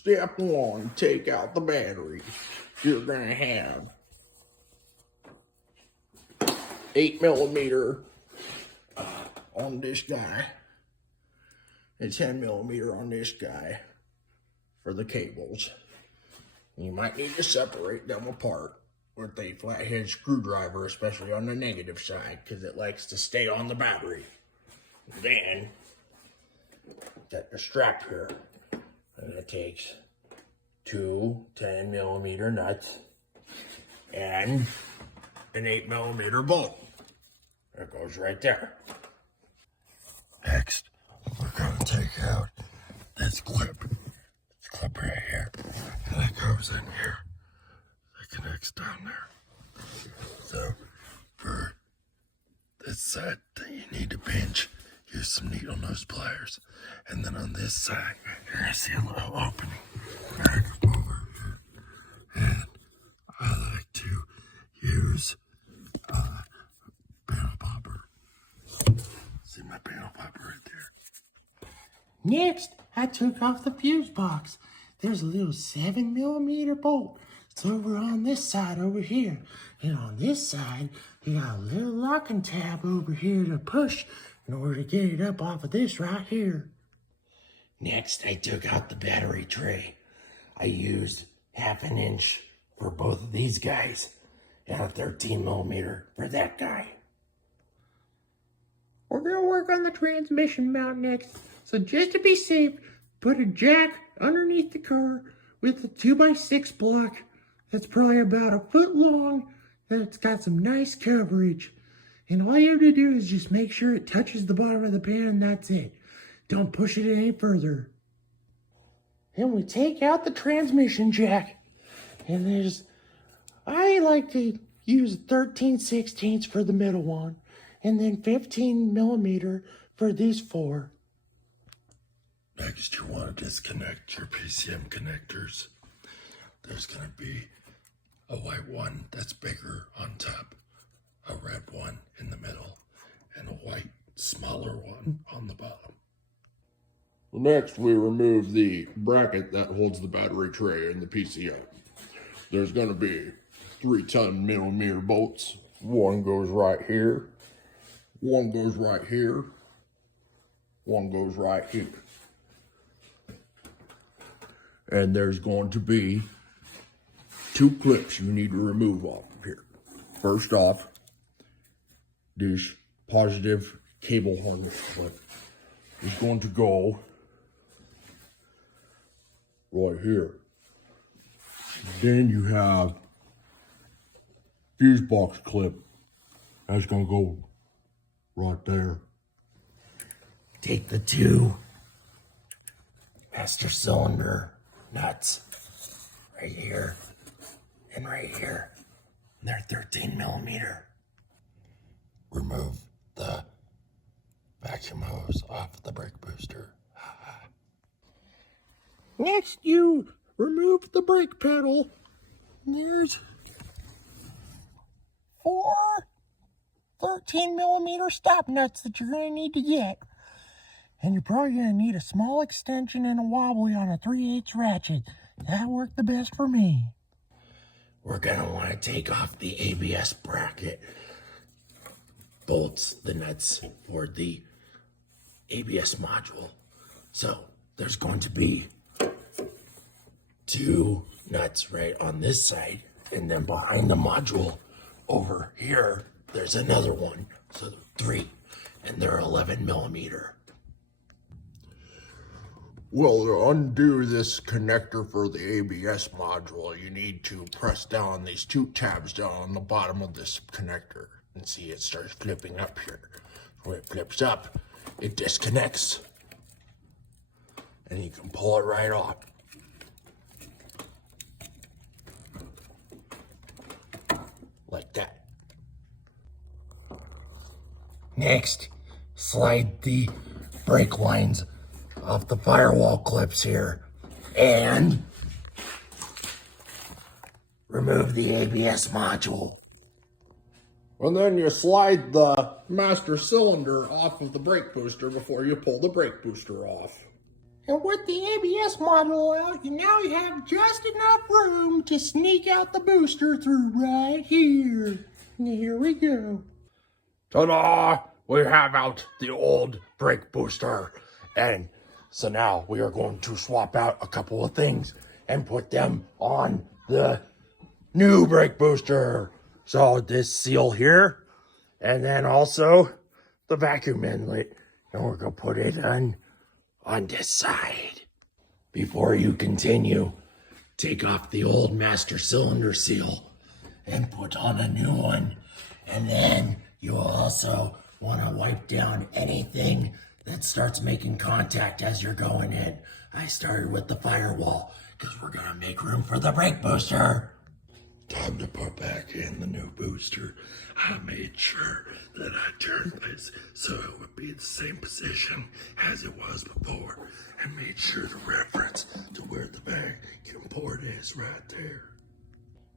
Step one, take out the battery. You're gonna have 8mm on this guy and 10mm on this guy for the cables. You might need to separate them apart with a flathead screwdriver, especially on the negative side, because it likes to stay on the battery. Then, get the strap here, and it takes two 10mm nuts and an 8mm bolt. It goes right there. Next, we're going to take out this clip. This clip right here. And it goes in here. It connects down there. So, for this side that you need to pinch, use some needle nose pliers. And then on this side, you're going to see a little opening right over here. And I like to use panel popper. See my panel popper right there. Next, I took off the fuse box. There's a little 7mm bolt. It's over on this side over here. And on this side, you got a little locking tab over here to push in order to get it up off of this right here. Next, I took out the battery tray. I used 1/2 inch for both of these guys and a 13mm for that guy. We're gonna work on the transmission mount next. So just to be safe, put a jack underneath the car with a 2x6 block that's probably about 1 foot long, that's got some nice coverage. And all you have to do is just make sure it touches the bottom of the pan, and that's it. Don't push it any further. And we take out the transmission jack. And I like to use 13/16 for the middle one, and then 15mm for these 4. Next, you want to disconnect your PCM connectors. There's going to be a white one that's bigger on top, a red one in the middle, and a white, smaller one on the bottom. Next, we remove the bracket that holds the battery tray and the PCM. There's going to be 3 10mm bolts. One goes right here, one goes right here, one goes right here. And there's going to be 2 clips you need to remove off of here. First off, this positive cable harness clip is going to go right here. Then you have fuse box clip that's going to go right there. Take the 2 master cylinder nuts right here and right here. They're 13mm. Remove the vacuum hose off the brake booster. Next, you remove the brake pedal. There's 4 13mm stop nuts that you're going to need to get. And you're probably going to need a small extension and a wobbly on a 3/8 ratchet. That worked the best for me. We're going to want to take off the ABS bracket bolts, the nuts for the ABS module. So there's going to be 2 nuts right on this side, and then behind the module over here, there's another one. So 3, and they're 11mm. Well, to undo this connector for the ABS module, you need to press down on these 2 tabs down on the bottom of this connector. And see, it starts flipping up here. When it flips up, it disconnects. And you can pull it right off. Like that. Next, slide the brake lines off the firewall clips here and remove the ABS module. And then you slide the master cylinder off of the brake booster before you pull the brake booster off. And with the ABS module out, you have just enough room to sneak out the booster through right here. And here we go. Ta-da! We have out the old brake booster. And so now we are going to swap out a couple of things and put them on the new brake booster. So this seal here, and then also the vacuum inlet. And we're going to put it on this side. Before you continue, take off the old master cylinder seal and put on a new one. And then you'll also want to wipe down anything that starts making contact as you're going in. I started with the firewall because we're going to make room for the brake booster. Time to put back in the new booster. I made sure that I turned this so it would be the same position as it was before, and made sure the reference to where the vacuum port is right there.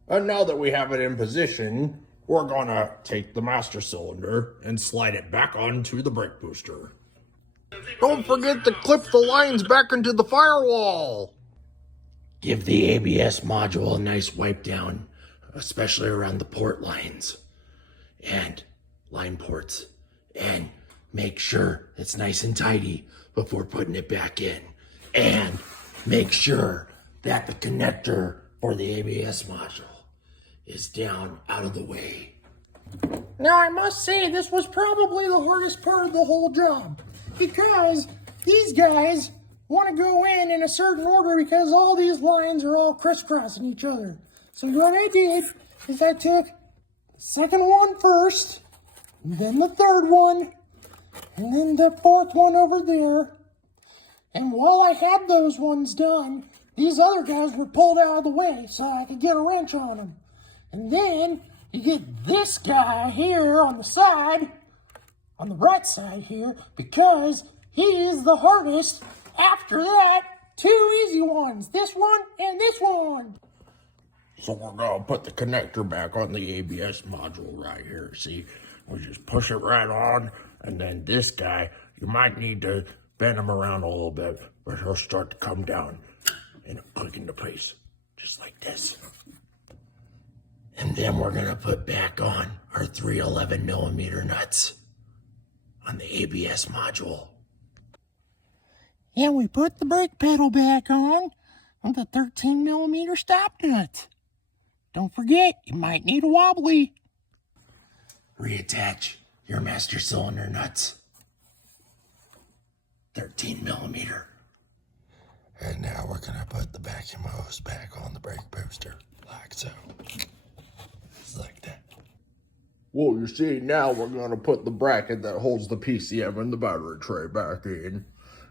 And now that we have it in position, we're going to take the master cylinder and slide it back onto the brake booster. Don't forget to clip the lines back into the firewall. Give the ABS module a nice wipe down, especially around the port lines and line ports, and make sure it's nice and tidy before putting it back in. And make sure that the connector for the ABS module is down out of the way. Now I must say this was probably the hardest part of the whole job, because these guys want to go in a certain order because all these lines are all crisscrossing each other. So what I did is I took the second one first, and then the third one, and then the fourth one over there. And while I had those ones done, these other guys were pulled out of the way so I could get a wrench on them. And then you get this guy here on the side, on the right side here, because he is the hardest. After that, two easy ones, this one and this one. So we're going to put the connector back on the ABS module right here. See, we just push it right on, and then this guy, you might need to bend him around a little bit, but he'll start to come down and click into place, just like this. And then we're going to put back on our 311 millimeter nuts on the ABS module. And we put the brake pedal back on the 13 millimeter stop nut. Don't forget, you might need a wobbly. Reattach your master cylinder nuts. 13 millimeter. And now we're gonna put the vacuum hose back on the brake booster, like so. Just like that. Well, you see, now we're going to put the bracket that holds the PCM and the battery tray back in.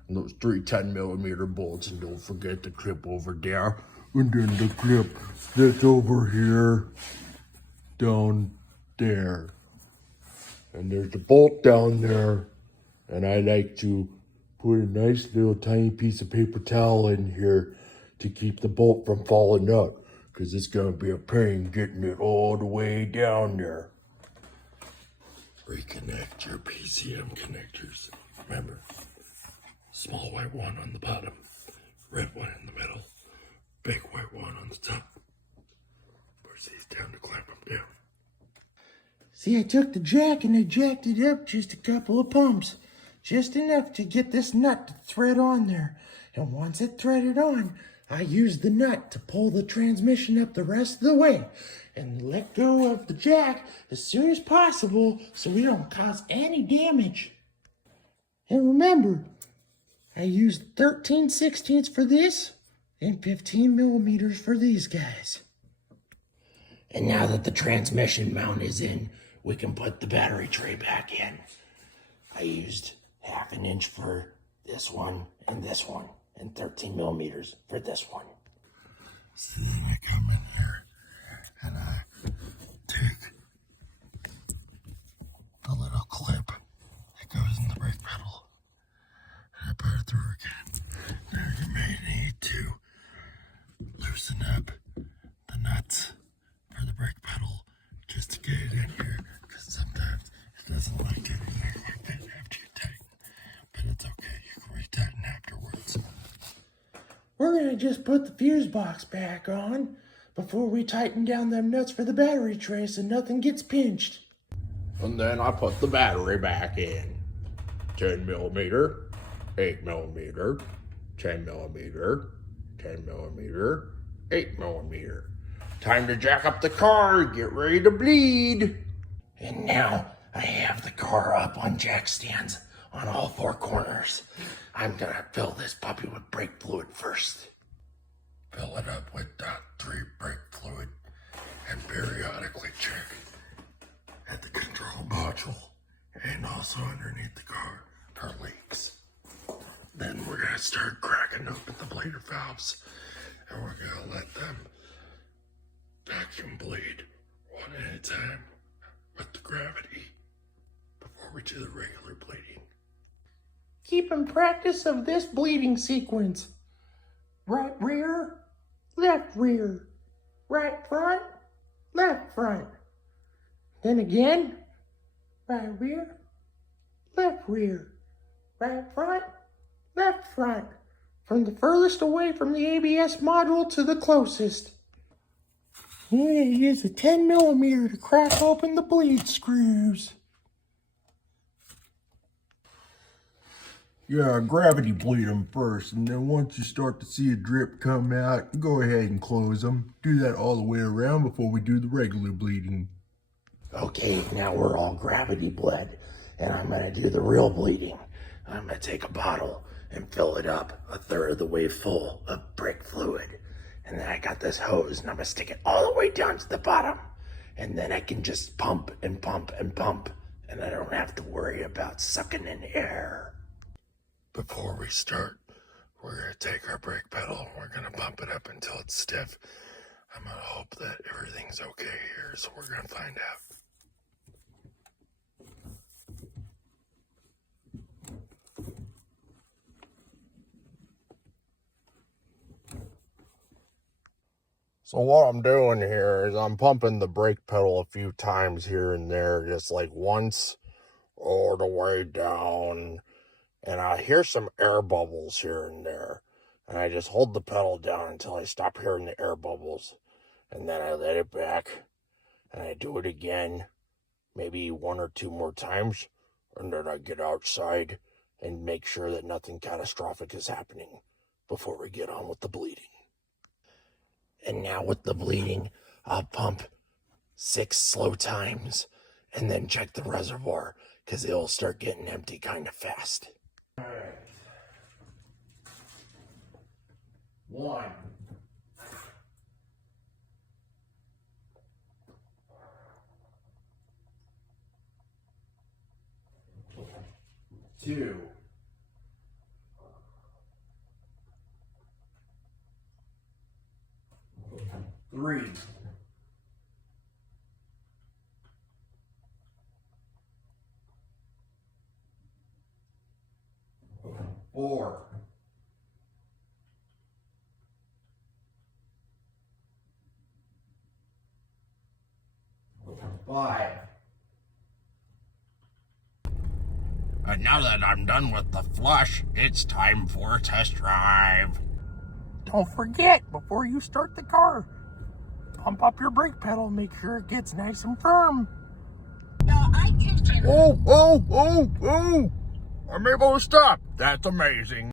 And those 3 10 millimeter bolts, and don't forget the clip over there. And then the clip that's over here, down there. And there's a bolt down there. And I like to put a nice little tiny piece of paper towel in here to keep the bolt from falling out, because it's going to be a pain getting it all the way down there. Reconnect your PCM connectors. Remember, small white one on the bottom, red one in the middle, big white one on the top. Push these down to clamp them down. See, I took the jack and I jacked it up just a couple of pumps. Just enough to get this nut to thread on there. And once it threaded on, I used the nut to pull the transmission up the rest of the way and let go of the jack as soon as possible so we don't cause any damage. And remember, I used 13/16 for this and 15 millimeters for these guys. And now that the transmission mount is in, we can put the battery tray back in. I used 1/2 inch for this one, and 13 millimeters for this one. So then I come in here and I take the little clip that goes in the brake pedal and I put it through again. Now you may need to loosen up the nuts for the brake pedal just to get it in here, because sometimes it doesn't like getting there like that after you tighten. But it's okay, you can retighten afterwards. we're gonna just put the fuse box back on before we tighten down them nuts for the battery tray so nothing gets pinched. And then I put the battery back in. 10 millimeter, 8 millimeter, 10 millimeter, 10 millimeter, 8 millimeter. Time to jack up the car, get ready to bleed. And now I have the car up on jack stands on all four corners. I'm gonna fill this puppy with brake fluid first. Fill it up with .3 brake fluid and periodically check at the control module and also underneath the car for leaks. Then we're gonna start cracking open the bleeder valves and we're gonna let them vacuum bleed one at a time with the gravity before we do the regular bleeding. Keep in practice of this bleeding sequence. Right rear, left rear, right front, left front. Then again, right rear, left rear, right front, left front. From the furthest away from the ABS module to the closest. You're gonna use a 10 millimeter to crack open the bleed screws. Yeah, gravity bleed them first, and then once you start to see a drip come out, go ahead and close them. Do that all the way around before we do the regular bleeding. Okay, now we're all gravity bled, and I'm gonna do the real bleeding. I'm gonna take a bottle and fill it up a third of the way full of brake fluid. And then I got this hose, and I'm gonna stick it all the way down to the bottom. And then I can just pump and pump and pump, and I don't have to worry about sucking in air. Before we start, we're going to take our brake pedal and we're going to pump it up until it's stiff. I'm going to hope that everything's okay here, so we're going to find out. So what I'm doing here is I'm pumping the brake pedal a few times here and there, just like once all the way down. And I hear some air bubbles here and there. And I just hold the pedal down until I stop hearing the air bubbles. And then I let it back. And I do it again, maybe one or two more times. And then I get outside and make sure that nothing catastrophic is happening before we get on with the bleeding. And now with the bleeding, I'll pump 6 slow times and then check the reservoir because it'll start getting empty kind of fast. All right. 1. 2. 3. 4. 5. And now that I'm done with the flush, it's time for a test drive. Don't forget, before you start the car, pump up your brake pedal, make sure it gets nice and firm. Oh! I'm able to stop. That's amazing.